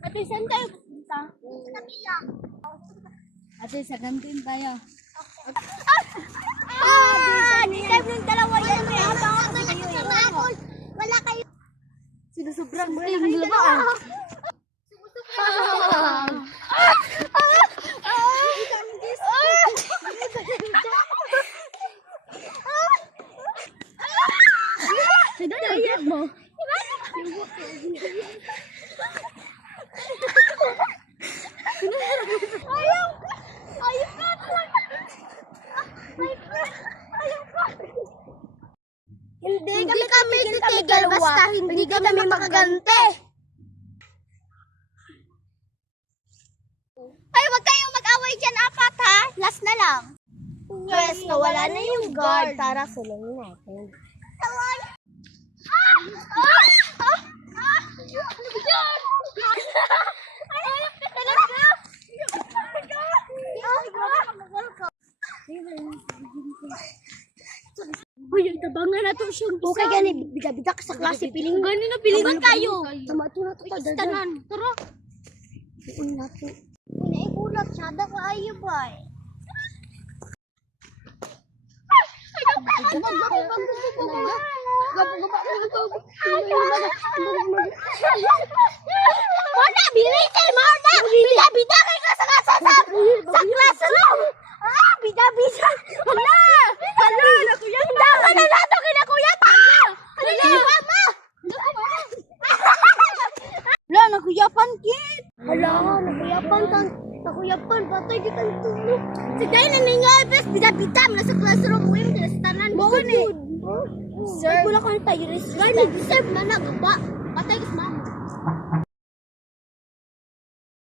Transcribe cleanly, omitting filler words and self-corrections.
Ate, saan tayo pupunta? Sa kabila. Ate, sa kantin tayo. Deserve ng dalawa yan. Wala kayo. Sinusobrang mo yung dalawa. Sinayag mo. Hindi kami titigil basta hindi kami makaganti. Ay, wag kayong mag-away dyan, apat ha. Last na lang. Yes, nawala na yung guard. Tara, sulong natin. Uy, yung tabangan na to siyang isa. Okay, gani, biga-biga ka sa klase, piling. Gani na pilingan kayo. Tama ito na ito. Tanan. Tara. Uy, nato. Uy, naibulak. Sada ka ayo ba? Mona, bilitin mo na! Bida-bida kayo sa classroom! Ah, bida-bida! Hala! Hala! Hindi ka na nato kinakuya pa! Hala! Mama! Wala, nakuyapan kid. Hala, nakuyapan tan. Nakuyapan, patay di kan tulog. Sigay na ninyo, bes, bida-bida mo na sa classroom. Uy, mo sa tanan. Bakit eh? Sir, wala ka na tayo. Guard, deserve na nagaba.